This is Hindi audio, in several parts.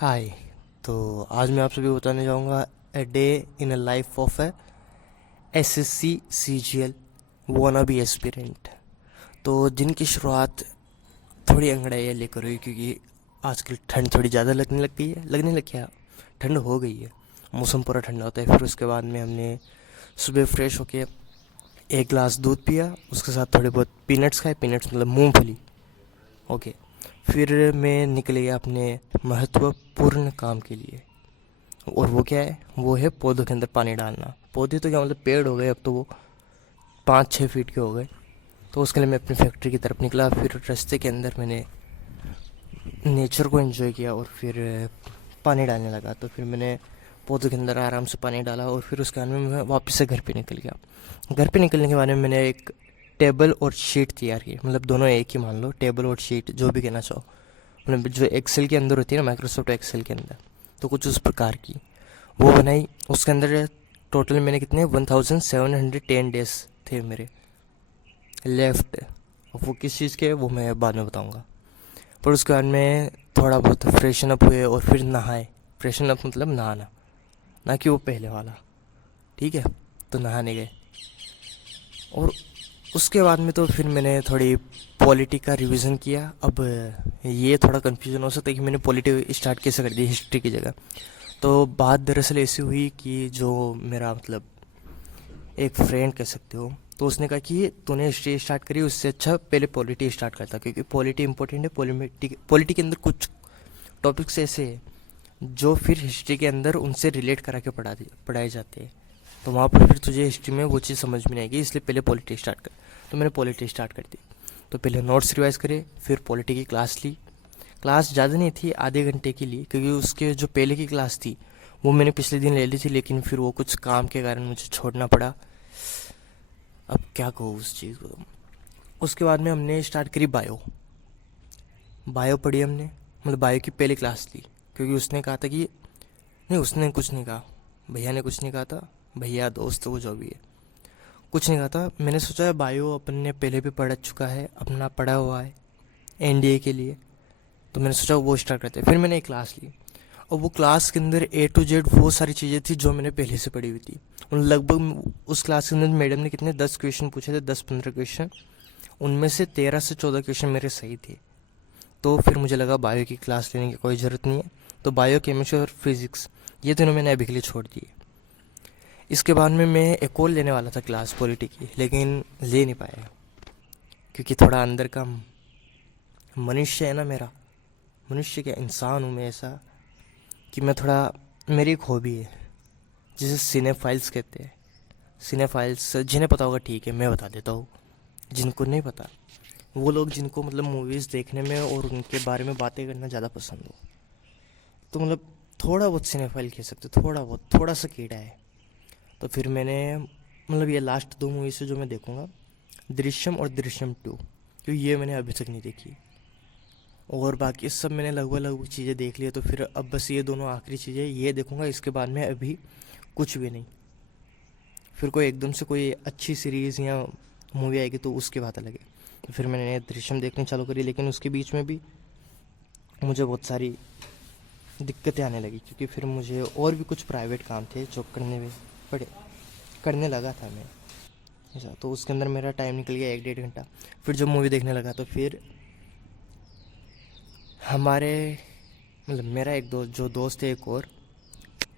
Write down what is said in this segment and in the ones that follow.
हाय। तो आज मैं आप सभी को बताने जाऊंगा a day in a life of A SSC CGL wanna be aspirant. तो दिन की शुरुआत थोड़ी अंगड़ाइयाँ लेकर हुई, क्योंकि आजकल ठंड थोड़ी ज़्यादा लगने लग गया। ठंड हो गई है, मौसम पूरा ठंडा होता है। फिर उसके बाद में हमने सुबह फ्रेश होके एक गिलास दूध पिया, उसके साथ थोड़े बहुत पीनट्स खाए। पीनट्स मतलब मूंगफली। ओके। फिर मैं निकल गया अपने महत्वपूर्ण काम के लिए। और वो क्या है, वो है पौधों के अंदर पानी डालना। पौधे तो क्या मतलब पेड़ हो गए, अब तो वो 5-6 फीट के हो गए। तो उसके लिए मैं अपनी फैक्ट्री की तरफ निकला। फिर रास्ते के अंदर मैंने नेचर को एंजॉय किया और फिर पानी डालने लगा। तो फिर मैंने पौधों के अंदर आराम से पानी डाला और फिर उसके बाद में मैं वापस से घर पे निकल गया। घर पे निकलने के बाद में मैंने एक टेबल और शीट तैयार की, मतलब दोनों एक ही मान लो, टेबल और शीट जो भी कहना चाहो। मतलब जो एक्सेल के अंदर होती है ना, माइक्रोसॉफ्ट एक्सेल के अंदर, तो कुछ उस प्रकार की वो बनाई। उसके अंदर टोटल मैंने कितने 1710 थे मेरे लेफ्ट। वो किस चीज़ के, वो मैं बाद में बताऊंगा। पर उसके बाद में थोड़ा बहुत फ्रेशन अप हुए और फिर नहाए। फ्रेशन अप मतलब नहाना, ना कि वो पहले वाला। ठीक है। तो नहाने गए और उसके बाद में तो फिर मैंने थोड़ी पॉलिटी का रिवीजन किया। अब ये थोड़ा कन्फ्यूज़न हो सकता है कि मैंने पॉलिटी स्टार्ट कैसे कर दी हिस्ट्री की जगह। तो बात दरअसल ऐसी हुई कि जो मेरा मतलब एक फ्रेंड कह सकते हो, तो उसने कहा कि तूने हिस्ट्री स्टार्ट करी, उससे अच्छा पहले पॉलिटी स्टार्ट करता, क्योंकि पॉलिटी इंपॉर्टेंट है। पॉलिटी के अंदर कुछ टॉपिक्स ऐसे हैं जो फिर हिस्ट्री के अंदर उनसे रिलेट करा के पढ़ाए जाते हैं। तो वहाँ पर फिर तुझे हिस्ट्री में वो चीज़ समझ में नहीं आएगी, इसलिए पहले पॉलिटी स्टार्ट कर। तो मैंने पॉलिटी स्टार्ट कर दी। तो पहले नोट्स रिवाइज करे, फिर पॉलिटी की क्लास ली। क्लास ज़्यादा नहीं थी, आधे घंटे की ली, क्योंकि उसके जो पहले की क्लास थी वो मैंने पिछले दिन ले ली थी, लेकिन फिर वो कुछ काम के कारण मुझे छोड़ना पड़ा। अब क्या कहूँ उस चीज़ को। उसके बाद में हमने स्टार्ट करी बायो। बायो पढ़ी हमने, मतलब बायो की पहली क्लास ली, क्योंकि उसने कहा था कि नहीं, उसने कुछ नहीं कहा, भैया ने कुछ नहीं कहा था। भैया दोस्त वो जो भी है, कुछ नहीं कहा था। मैंने सोचा बायो अपन ने पहले भी पढ़ चुका है, अपना पढ़ा हुआ है एनडीए के लिए। तो मैंने सोचा वो स्टार्ट करते हैं। फिर मैंने एक क्लास ली और वो क्लास के अंदर ए टू जेड वो सारी चीज़ें थी जो मैंने पहले से पढ़ी हुई थी। उन लगभग उस क्लास के अंदर मैडम ने कितने 10 क्वेश्चन पूछे थे, 10-15 क्वेश्चन। उनमें से 13 से 14 क्वेश्चन मेरे सही थे। तो फिर मुझे लगा बायो की क्लास लेने की कोई ज़रूरत नहीं है। तो बायो, केमिस्ट्री और फिज़िक्स ये तीनों मैंने अभी के लिए छोड़ दिए। इसके बाद में मैं एक और लेने वाला था क्लास पॉलिटी की, लेकिन ले नहीं पाया, क्योंकि थोड़ा अंदर का मनुष्य है ना मेरा, मनुष्य क्या इंसान हूँ मैं ऐसा कि मैं थोड़ा, मेरी एक हॉबी है जिसे सिनेफाइल्स कहते हैं। सिनेफाइल्स जिन्हें पता होगा ठीक है, मैं बता देता हूँ। जिनको नहीं पता, वो लोग जिनको मतलब मूवीज़ देखने में और उनके बारे में बातें करना ज़्यादा पसंद हो, तो मतलब थोड़ा बहुत सिनेफाइल कह सकते हो, थोड़ा बहुत, थोड़ा सा कीड़ा है। तो फिर मैंने मतलब ये लास्ट 2 मूवी से जो मैं देखूँगा, दृश्यम और दृश्यम 2, क्योंकि ये मैंने अभी तक नहीं देखी। और बाकी सब मैंने लगभग लगभग चीज़ें देख ली है। तो फिर अब बस ये दोनों आखिरी चीज़ें ये देखूँगा, इसके बाद में अभी कुछ भी नहीं। फिर कोई एकदम से कोई अच्छी सीरीज़ या मूवी आएगी तो उसकी बात अलग है। तो फिर मैंने दृश्यम देखनी चालू करी, लेकिन उसके बीच में भी मुझे बहुत सारी दिक्कतें आने लगी, क्योंकि फिर मुझे और भी कुछ प्राइवेट काम थे जो करने में पड़े, करने लगा था मैं ऐसा। तो उसके अंदर मेरा टाइम निकल गया 1-1.5 घंटा। फिर जब मूवी देखने लगा तो फिर हमारे मतलब मेरा एक दोस्त, जो दोस्त है एक और,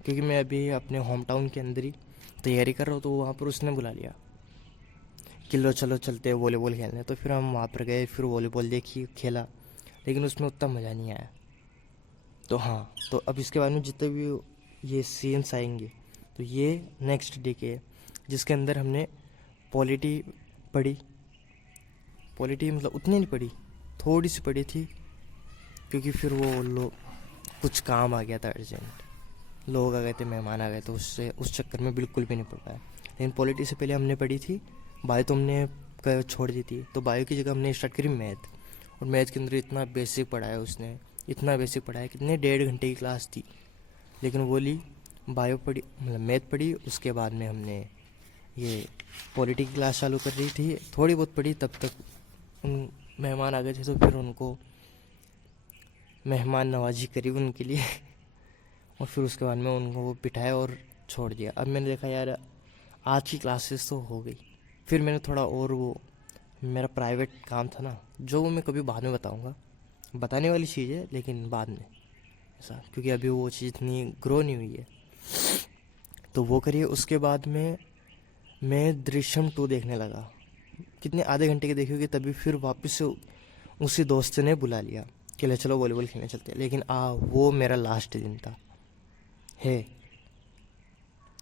क्योंकि मैं अभी अपने होम टाउन के अंदर ही तैयारी कर रहा हूँ, तो वहाँ पर उसने बुला लिया कि लो चलो चलते हैं वॉलीबॉल खेलने। तो फिर हम वहाँ पर गए, फिर वॉलीबॉल देखी, खेला, लेकिन उसमें उतना मज़ा नहीं आया। तो हाँ, तो अब इसके बारे में जितने भी ये सीन्स आएंगे, तो ये नेक्स्ट डे के, जिसके अंदर हमने पॉलिटी पढ़ी। पॉलिटी मतलब उतनी नहीं पढ़ी, थोड़ी सी पढ़ी थी, क्योंकि फिर वो लोग कुछ काम आ गया था अर्जेंट, लोग आ गए थे, मेहमान आ गए, तो उससे उस चक्कर में बिल्कुल भी नहीं पढ़ पाया। लेकिन पॉलिटी से पहले हमने पढ़ी थी। बायो तो हमने छोड़ दी थी, तो बायो की जगह हमने स्टार्ट करी मैथ। और मैथ के अंदर इतना बेसिक पढ़ाया उसने, इतना बेसिक पढ़ाया, कितने 1.5 घंटे की क्लास थी, लेकिन वो ली। बायो पढ़ी, मतलब मैथ पढ़ी। उसके बाद में हमने ये पॉलिटी की क्लास चालू कर रही थी, थोड़ी बहुत पढ़ी। तब तक उन मेहमान आ गए थे, तो फिर उनको मेहमान नवाजी करी उनके लिए और फिर उसके बाद में उनको वो बिठाया और छोड़ दिया। अब मैंने देखा यार आज की क्लासेस तो हो गई, फिर मैंने थोड़ा और वो मेरा प्राइवेट काम था ना, जो वो मैं कभी बाद में बताऊंगा, बताने वाली चीज़ है लेकिन बाद में ऐसा, क्योंकि अभी वो चीज़ इतनी ग्रो नहीं हुई है। तो वो करिए। उसके बाद में मैं दृश्यम 2 देखने लगा। कितने आधे घंटे के देखी होगी, तभी फिर वापस से उसी दोस्त ने बुला लिया कि ले चलो वॉलीबॉल खेलने चलते हैं। लेकिन वो मेरा लास्ट दिन था है,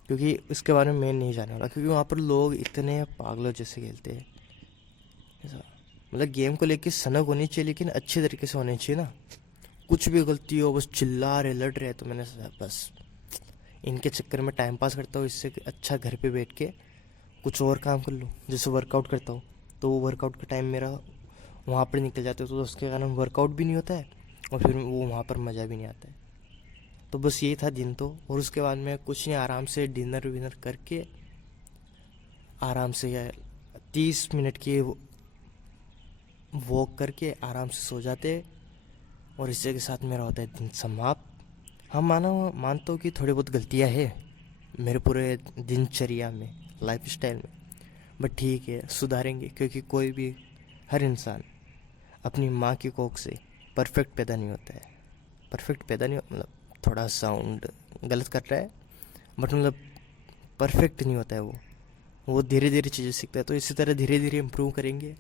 क्योंकि उसके बारे में मैं नहीं जाने वाला, क्योंकि वहाँ पर लोग इतने पागलों जैसे खेलते हैं ऐसा। मतलब गेम को लेके सनक होनी चाहिए लेकिन अच्छे तरीके से होनी चाहिए ना। कुछ भी गलती हो बस चिल्ला रहे लड़ रहे, तो मैंने सोचा बस इनके चक्कर में टाइम पास करता हूँ, इससे अच्छा घर पे बैठ के कुछ और काम कर लूँ। जैसे वर्कआउट करता हूँ तो वो वर्कआउट का टाइम मेरा वहाँ पर निकल जाता है, तो उसके कारण वर्कआउट भी नहीं होता है और फिर वो वहाँ पर मज़ा भी नहीं आता है। तो बस यही था दिन तो। और उसके बाद में कुछ नहीं, आराम से डिनर विनर करके आराम से 30 मिनट की वॉक करके आराम से सो जाते, और इसी के साथ मेरा होता है दिन समाप्त। हाँ मानता हूँ कि थोड़ी बहुत गलतियाँ है मेरे पूरे दिनचर्या में, लाइफ स्टाइल में, बट ठीक है सुधारेंगे, क्योंकि कोई भी हर इंसान अपनी माँ की कोख से परफेक्ट पैदा नहीं होता है। परफेक्ट पैदा नहीं, मतलब थोड़ा साउंड गलत कर रहा है, बट मतलब परफेक्ट नहीं होता है वो धीरे धीरे चीज़ें सीखता है। तो इसी तरह धीरे धीरे इम्प्रूव करेंगे।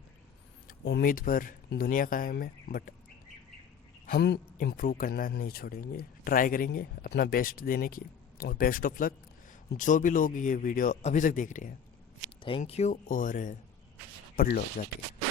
उम्मीद पर दुनिया कायम है, बट हम इम्प्रूव करना नहीं छोड़ेंगे, ट्राई करेंगे अपना बेस्ट देने की। और बेस्ट ऑफ लक जो भी लोग ये वीडियो अभी तक देख रहे हैं, थैंक यू। और पढ़ लो जाके।